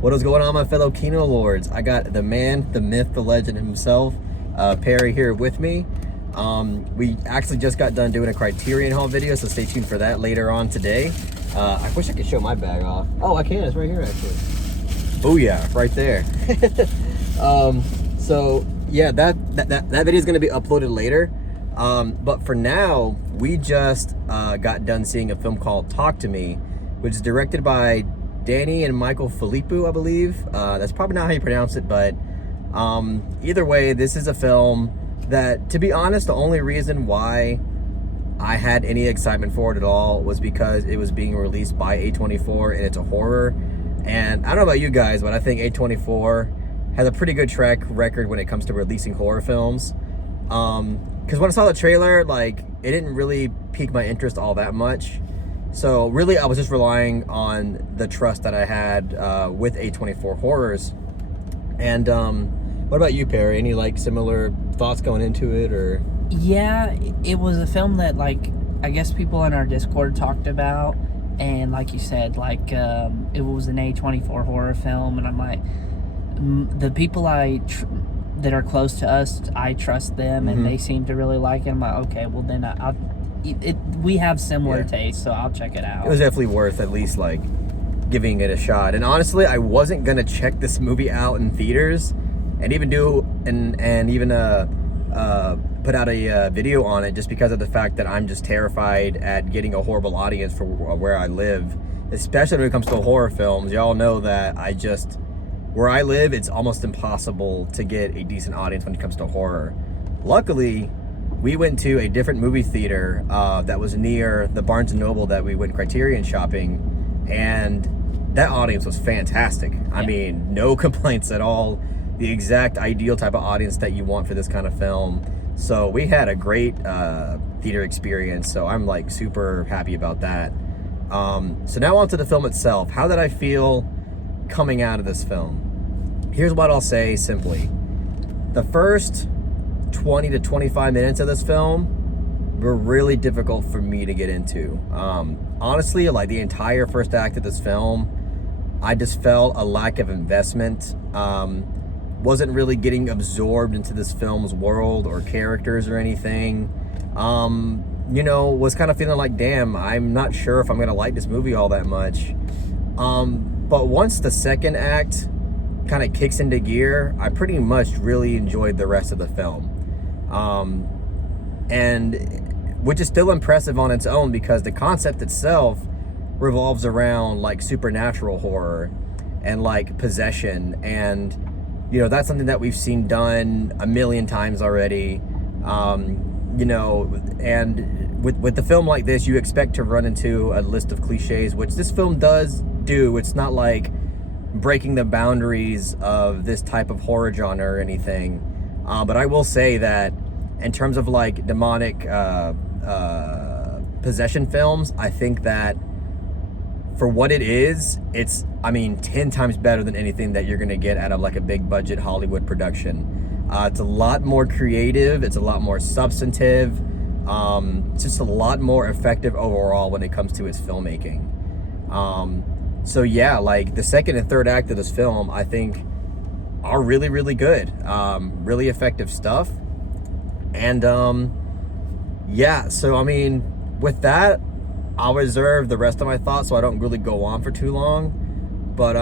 What is going on, my fellow Kino Lords? I got the man, the myth, the legend himself, Perry, here with me. We actually just got done doing a Criterion Haul video, so stay tuned for that later on today. I wish I could show my bag off. Oh, I can. It's right here, actually. Booyah, right there. So yeah, that video is going to be uploaded later. But for now, we just got done seeing a film called Talk to Me, which is directed by Danny and Michael Filippo, I believe. That's probably not how you pronounce it, but either way, this is a film that, to be honest, the only reason why I had any excitement for it at all was because it was being released by A24 and it's a horror. And I don't know about you guys, but I think A24 has a pretty good track record when it comes to releasing horror films. Because when I saw the trailer, like, it didn't really pique my interest all that much. So really, I was just relying on the trust that I had with A24 horrors. And what about you, Perry? Any like similar thoughts going into it, or? Yeah, it was a film that, like, I guess people in our Discord talked about, and like you said, like, it was an A24 horror film, and I'm like, the people that are close to us, I trust them, and they seem to really like it. I'm like, okay, well then we have similar tastes, so I'll check it out. It was definitely worth at least like giving it a shot. And honestly, I wasn't gonna check this movie out in theaters and even put out a video on it, just because of the fact that I'm just terrified at getting a horrible audience for where I live, especially when it comes to horror films. Y'all know that where I live, it's almost impossible to get a decent audience when it comes to horror. Luckily, we went to a different movie theater that was near the Barnes & Noble that we went Criterion shopping, and that audience was fantastic. I mean, no complaints at all. The exact ideal type of audience that you want for this kind of film. So we had a great theater experience, so I'm like super happy about that. So now on to the film itself. How did I feel coming out of this film? Here's what I'll say simply. The first 20 to 25 minutes of this film were really difficult for me to get into. Honestly, like the entire first act of this film, I just felt a lack of investment. Wasn't really getting absorbed into this film's world or characters or anything. You know, was kind of feeling like, damn, I'm not sure if I'm gonna like this movie all that much. But once the second act kind of kicks into gear, I pretty much really enjoyed the rest of the film. And which is still impressive on its own, because the concept itself revolves around like supernatural horror and like possession, and you know, that's something that we've seen done a million times already. You know, and with the film like this, you expect to run into a list of cliches, which this film does do. It's not like breaking the boundaries of this type of horror genre or anything. But I will say that in terms of like demonic possession films, I think that for what it is, it's, I mean, 10 times better than anything that you're gonna get out of like a big budget Hollywood production. It's a lot more creative, it's a lot more substantive, it's just a lot more effective overall when it comes to its filmmaking. So yeah, like the second and third act of this film, I think are really, really good. Really effective stuff. And yeah, so I mean, with that, I'll reserve the rest of my thoughts so I don't really go on for too long. But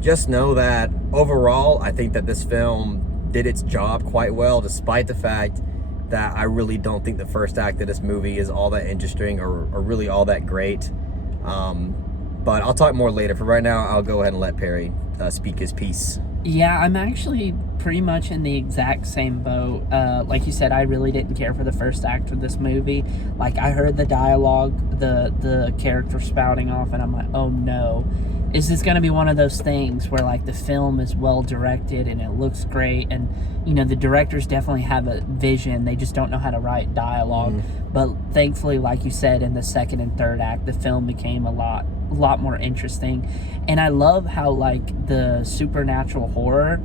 just know that overall, I think that this film did its job quite well, despite the fact that I really don't think the first act of this movie is all that interesting or really all that great. But I'll talk more later. For right now, I'll go ahead and let Perry speak his piece. Yeah, I'm actually pretty much in the exact same boat. Like you said, I really didn't care for the first act of this movie. Like, I heard the dialogue, the character spouting off, and I'm like, oh no. Is this going to be one of those things where, like, the film is well directed and it looks great, and, you know, the directors definitely have a vision, they just don't know how to write dialogue. But thankfully, like you said, in the second and third act, the film became a lot more interesting. And I love how, like, the supernatural horror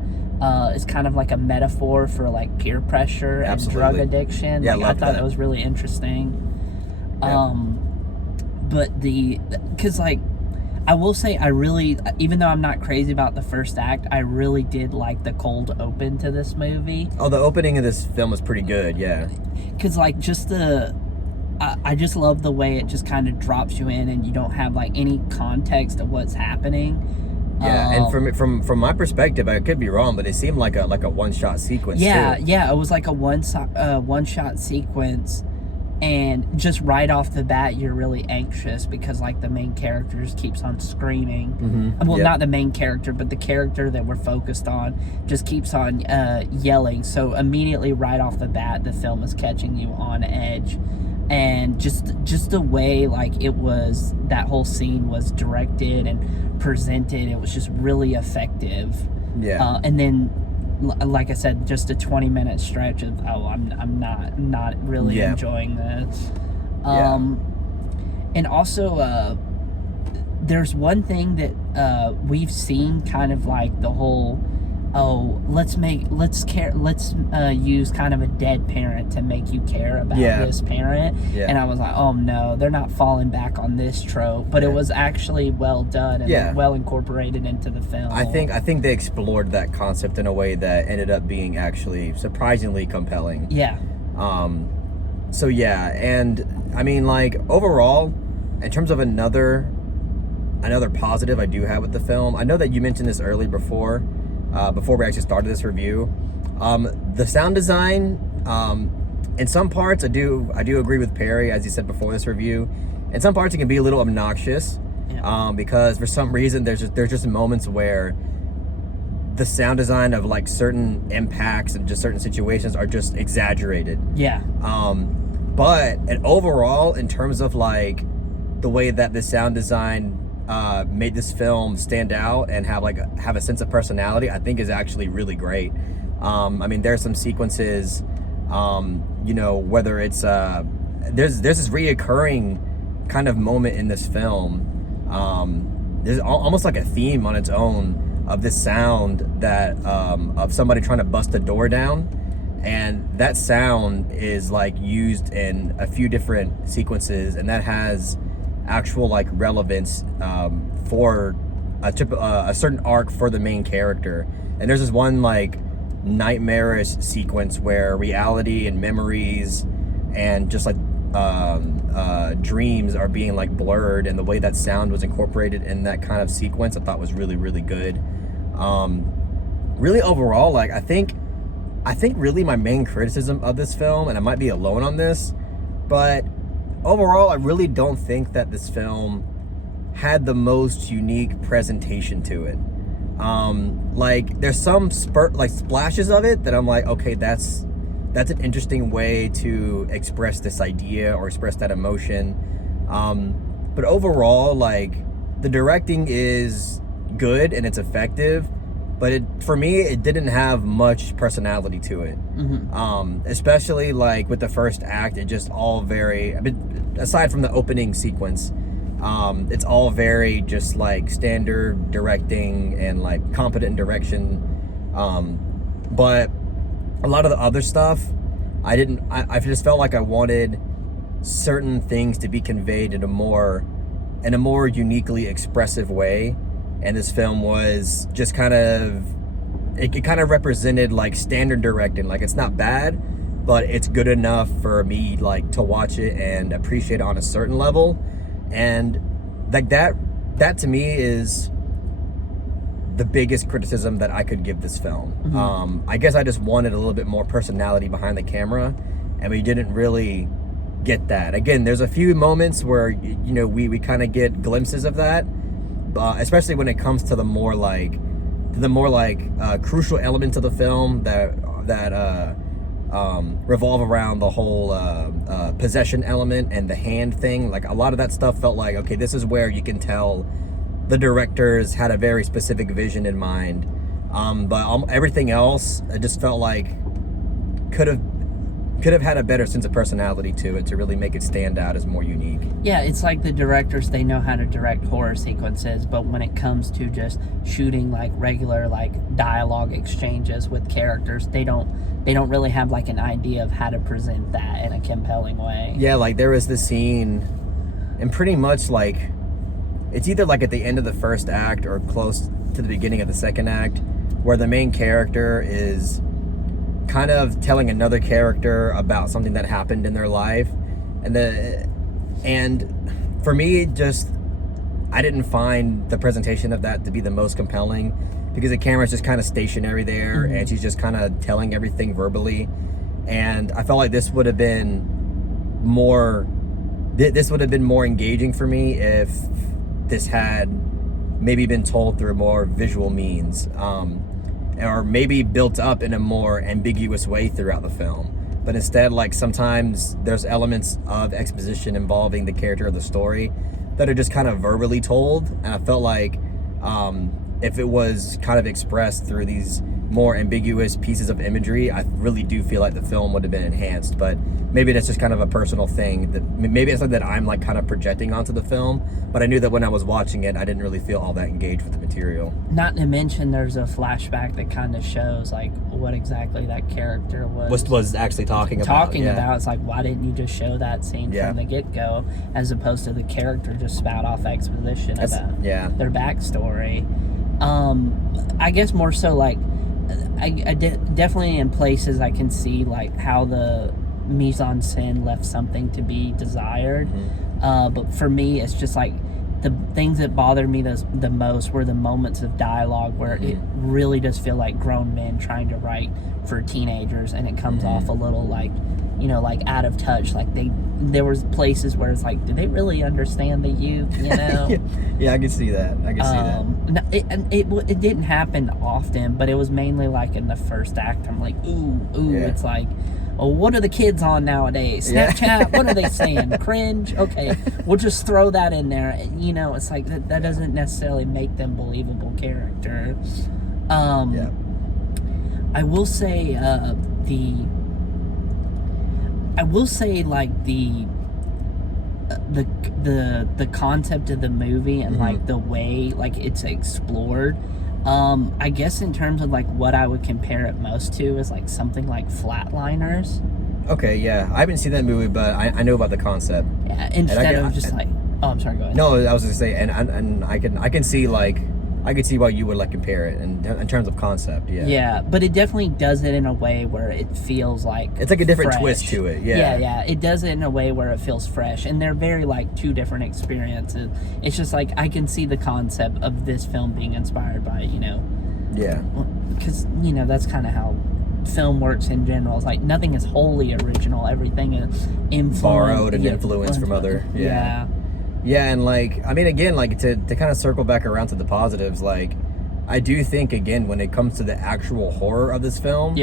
is kind of like a metaphor for like peer pressure and drug addiction. Yeah, like, I thought that was really interesting. But because like I will say I really, even though I'm not crazy about the first act, I really did like the cold open to this movie. Oh, the opening of this film was pretty good, yeah. Because, like, just I just love the way it just kind of drops you in and you don't have, like, any context of what's happening. Yeah, and from my perspective, I could be wrong, but it seemed like a one-shot sequence, too. Yeah, it was like a one-shot sequence. And just right off the bat, you're really anxious because, like, the main character just keeps on screaming. Mm-hmm. Well, not the main character, but the character that we're focused on just keeps on yelling. So immediately, right off the bat, the film is catching you on edge. And just the way, like, it was, that whole scene was directed and presented, it was just really effective. Yeah. And then, like I said, just a 20-minute stretch of I'm not really enjoying this. And also there's one thing that we've seen, kind of like the whole let's use kind of a dead parent to make you care about this parent. And I was like, oh no, they're not falling back on this trope, but it was actually well done and well incorporated into the film. I think they explored that concept in a way that ended up being actually surprisingly compelling. So yeah, and I mean, like, overall, in terms of another positive I do have with the film, I know that you mentioned this earlier before we actually started this review. The sound design, in some parts I do agree with Perry, as he said before this review. In some parts it can be a little obnoxious, because for some reason there's just moments where the sound design of, like, certain impacts and just certain situations are just exaggerated. But and overall, in terms of, like, the way that the sound design made this film stand out and have a sense of personality, I think is actually really great. I mean, there's some sequences, whether it's there's this reoccurring kind of moment in this film. There's almost like a theme on its own of this sound that of somebody trying to bust a door down, and that sound is, like, used in a few different sequences, and that has actual, like, relevance for a certain arc for the main character. And there's this one, like, nightmarish sequence where reality and memories and just, like, dreams are being, like, blurred, and the way that sound was incorporated in that kind of sequence I thought was really, really good. Really overall, like, I think really my main criticism of this film, and I might be alone on this, but overall, I really don't think that this film had the most unique presentation to it. Like, there's some splashes of it that I'm like, okay, that's an interesting way to express this idea or express that emotion. But overall, like, the directing is good and it's effective, but for me, it didn't have much personality to it. Especially, like, with the first act, it just all very, aside from the opening sequence, it's all very just, like, standard directing and, like, competent direction. But a lot of the other stuff, I just felt like I wanted certain things to be conveyed in a more uniquely expressive way. And this film was just kind of, it kind of represented, like, standard directing. Like, it's not bad, but it's good enough for me, like, to watch it and appreciate it on a certain level. And, like, that to me is the biggest criticism that I could give this film. I guess I just wanted a little bit more personality behind the camera, and we didn't really get that. Again, there's a few moments where, we kind of get glimpses of that. Especially when it comes to the more like crucial elements of the film that revolve around the whole possession element and the hand thing. Like, a lot of that stuff felt like, okay, this is where you can tell the directors had a very specific vision in mind. But everything else, it just felt like could have had a better sense of personality to it to really make it stand out as more unique. Yeah, it's like the directors, they know how to direct horror sequences, but when it comes to just shooting, like, regular, like, dialogue exchanges with characters, they don't really have, like, an idea of how to present that in a compelling way. Yeah, like, there was this scene, and pretty much, like, it's either like at the end of the first act or close to the beginning of the second act, where the main character is kind of telling another character about something that happened in their life, and for me, just I didn't find the presentation of that to be the most compelling, because the camera's just kind of stationary there, and she's just kind of telling everything verbally, and I felt like this would have been more engaging for me if this had maybe been told through more visual means, or maybe built up in a more ambiguous way throughout the film. But instead, like, sometimes there's elements of exposition involving the character of the story that are just kind of verbally told, and I felt like if it was kind of expressed through these more ambiguous pieces of imagery, I really do feel like the film would have been enhanced. But maybe that's just kind of a personal thing, that maybe it's something that I'm like kind of projecting onto the film, but I knew that when I was watching it, I didn't really feel all that engaged with the material. Not to mention there's a flashback that kind of shows like what exactly that character Was actually talking about. It's like, why didn't you just show that scene from the get-go, as opposed to the character just spout off exposition about their backstory. I guess more so like definitely in places I can see like how the mise en scène left something to be desired, but for me it's just like the things that bothered me the most were the moments of dialogue where it really does feel like grown men trying to write for teenagers, and it comes off a little like, you know, like out of touch. Like there was places where it's like, do they really understand the youth, you know? Yeah, I can see that. It didn't happen often, but it was mainly like in the first act. I'm like, ooh, it's like, oh, what are the kids on nowadays? Snapchat, what are they saying? Cringe? Okay, we'll just throw that in there. You know, it's like, that doesn't necessarily make them believable characters. I will say like the concept of the movie and like the way like it's explored, I guess in terms of like what I would compare it most to is like something like Flatliners. Okay, yeah, I haven't seen that movie, but I know about the concept. Yeah, I'm sorry, go ahead. No, I was gonna say, and I can see like, I could see why you would like compare it in terms of concept. Yeah, but it definitely does it in a way where it feels like it's like a different fresh twist to it. Yeah, it does it in a way where it feels fresh, and they're very like two different experiences. It's just like I can see the concept of this film being inspired by, you know, because you know that's kind of how film works in general. It's like nothing is wholly original, everything is borrowed and influenced from other. Yeah, and like, I mean, again, like to kind of circle back around to the positives, like I do think, again, when it comes to the actual horror of this film,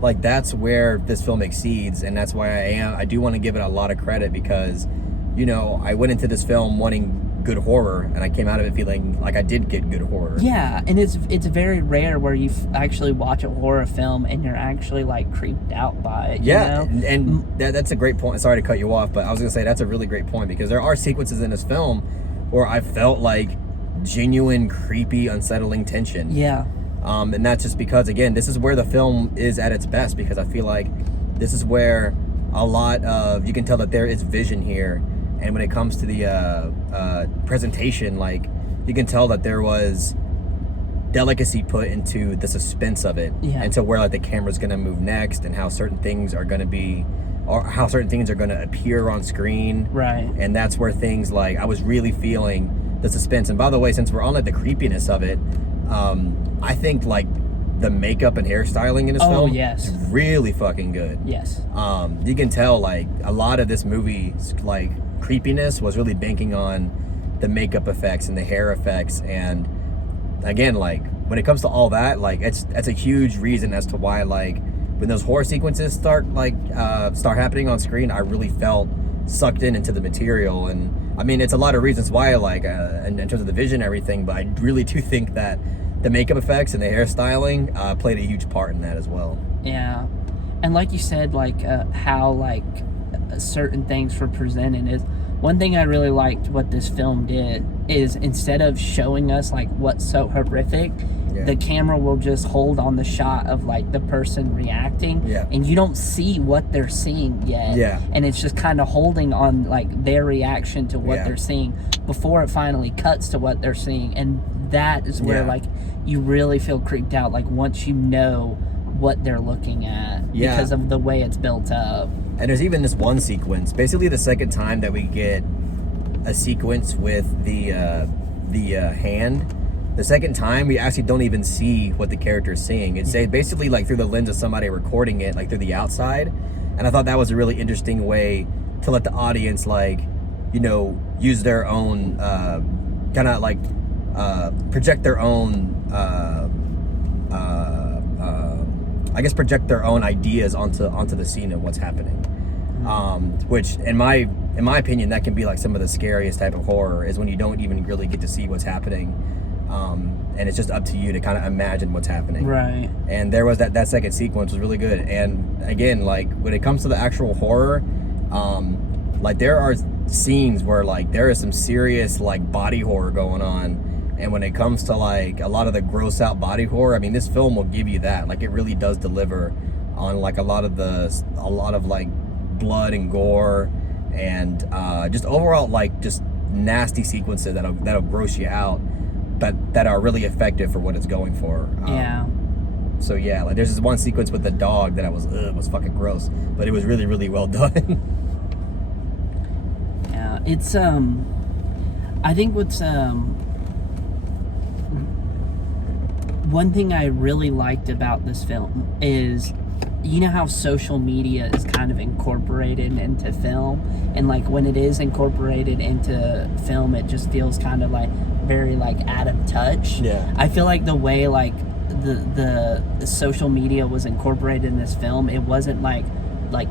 like that's where this film exceeds, and that's why I do want to give it a lot of credit, because, you know, I went into this film wanting good horror, and I came out of it feeling like I did get good horror. Yeah, and it's very rare where you actually watch a horror film and you're actually like creeped out by it. Yeah, you know? and that's a great point. Sorry to cut you off, but I was gonna say that's a really great point, because there are sequences in this film where I felt like genuine, creepy, unsettling tension. Yeah. And that's just because, again, this is where the film is at its best, because I feel like this is where a lot of, you can tell that there is vision here. And when it comes to the presentation, like, you can tell that there was delicacy put into the suspense of it, and to where like the camera's gonna move next, and how certain things are gonna be, or how certain things are gonna appear on screen. Right. And that's where things like, I was really feeling the suspense. And by the way, since we're on like the creepiness of it, I think like the makeup and hairstyling in this film is really fucking good. Yes. You can tell like a lot of this movie's like creepiness was really banking on the makeup effects and the hair effects, and again, like when it comes to all that, like that's a huge reason as to why, like, when those horror sequences start happening on screen, I really felt sucked into the material. And I mean, it's a lot of reasons why, like in terms of the vision and everything, but I really do think that the makeup effects and the hairstyling played a huge part in that as well. Yeah, and like you said, like how like certain things were presented is one thing I really liked. What this film did is, instead of showing us like what's so horrific, the camera will just hold on the shot of like the person reacting, and you don't see what they're seeing yet. And it's just kind of holding on like their reaction to what they're seeing before it finally cuts to what they're seeing. And that is where like you really feel creeped out, like once you know what they're looking at because of the way it's built up. And there's even this one sequence, basically the second time that we get a sequence with the hand. The second time, we actually don't even see what the character is seeing. It's basically like through the lens of somebody recording it, like through the outside. And I thought that was a really interesting way to let the audience, like, you know, use their own, kind of like, project their own, I guess project their own ideas onto the scene of what's happening. Which, in my opinion, that can be like some of the scariest type of horror, is when you don't even really get to see what's happening. And it's just up to you to kind of imagine what's happening. Right. And there was that second sequence was really good. And again, like when it comes to the actual horror, like there are scenes where like there is some serious like body horror going on. And when it comes to like a lot of the gross out body horror, I mean, this film will give you that. Like it really does deliver on like a lot of like blood and gore and just overall like just nasty sequences that'll gross you out, but that are really effective for what it's going for. So yeah, like there's this one sequence with the dog that was fucking gross, but it was really, really well done. Yeah, it's I think what's one thing I really liked about this film is, you know how social media is kind of incorporated into film, and like when it is incorporated into film, it just feels kind of like very like out of touch. I feel like the way like the social media was incorporated in this film, it wasn't like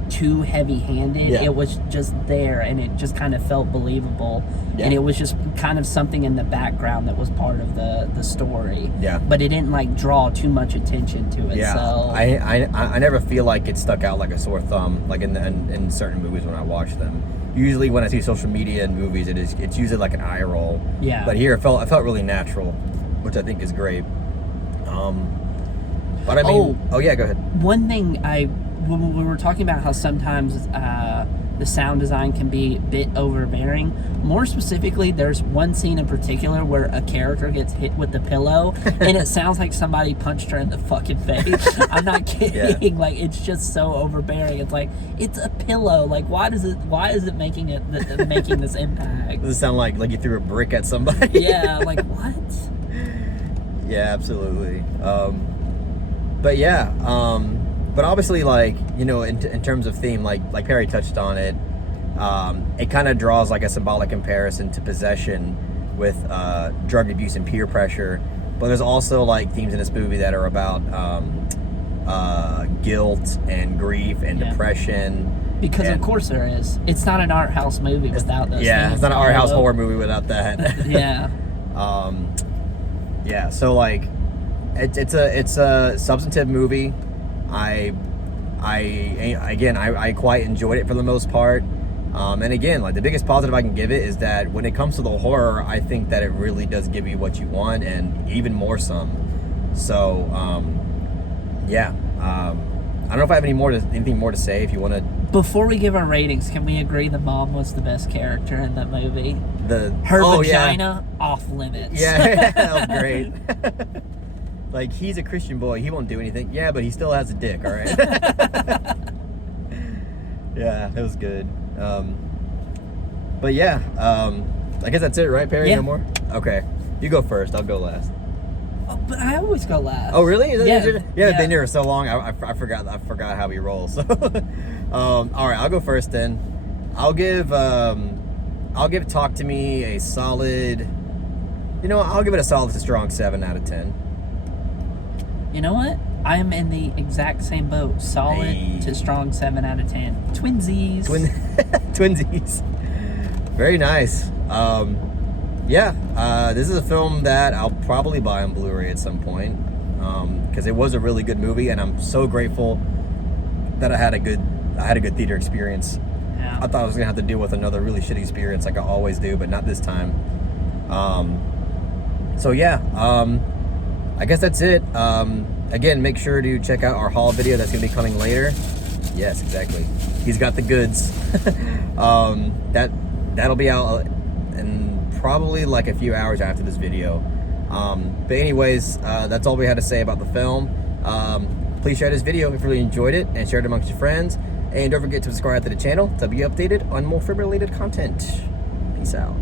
too heavy-handed. It was just there, and it just kind of felt believable. And it was just kind of something in the background that was part of the story. But it didn't like draw too much attention to it. So I never feel like it stuck out like a sore thumb, like in certain movies when I watch them. Usually when I see social media in movies, it's usually like an eye roll. But here it felt really natural, which I think is great. But I mean, go ahead. One thing when we were talking about how sometimes the sound design can be a bit overbearing, more specifically, there's one scene in particular where a character gets hit with the pillow, and it sounds like somebody punched her in the fucking face. I'm not kidding. Like, it's just so overbearing. It's like, it's a pillow. Like, why is it making this impact? Does it sound like you threw a brick at somebody? Like what? Yeah, absolutely. But obviously, like, you know, in terms of theme, like Perry touched on it, it kind of draws like a symbolic comparison to possession with drug abuse and peer pressure. But there's also like themes in this movie that are about guilt and grief and depression. Because of course there is. It's not an art house movie without those. It's not an art house horror movie without that. So like, it's a substantive movie. I quite enjoyed it for the most part. And again, like the biggest positive I can give it is that when it comes to the horror, I think that it really does give you what you want, and even more some. So, I don't know if I have anything more to say. If you want to, before we give our ratings, can we agree the mom was the best character in that movie? Her vagina off limits. That was great. Like, he's a Christian boy, he won't do anything. Yeah, but he still has a dick, all right? Yeah, it was good. I guess that's it, right, Perry? Yeah. No more? Okay. You go first, I'll go last. Oh, but I always go last. Oh, really? Yeah. Been here for so long, I forgot how we roll. So, all right, I'll go first then. I'll give Talk to Me a solid, I'll give it a solid to strong 7 out of 10. You know what? I'm in the exact same boat. Solid to strong 7 out of 10. Twinsies. Twinsies. Very nice. This is a film that I'll probably buy on Blu-ray at some point, because it was a really good movie, and I'm so grateful that I had a good theater experience. Yeah. I thought I was gonna have to deal with another really shitty experience like I always do, but not this time. I guess that's it. Again, make sure to check out our haul video that's gonna be coming later. Yes, exactly. He's got the goods. That'll be out in probably like a few hours after this video. But anyways, that's all we had to say about the film. Please share this video if you really enjoyed it, and share it amongst your friends. And don't forget to subscribe to the channel to be updated on more film related content. Peace out.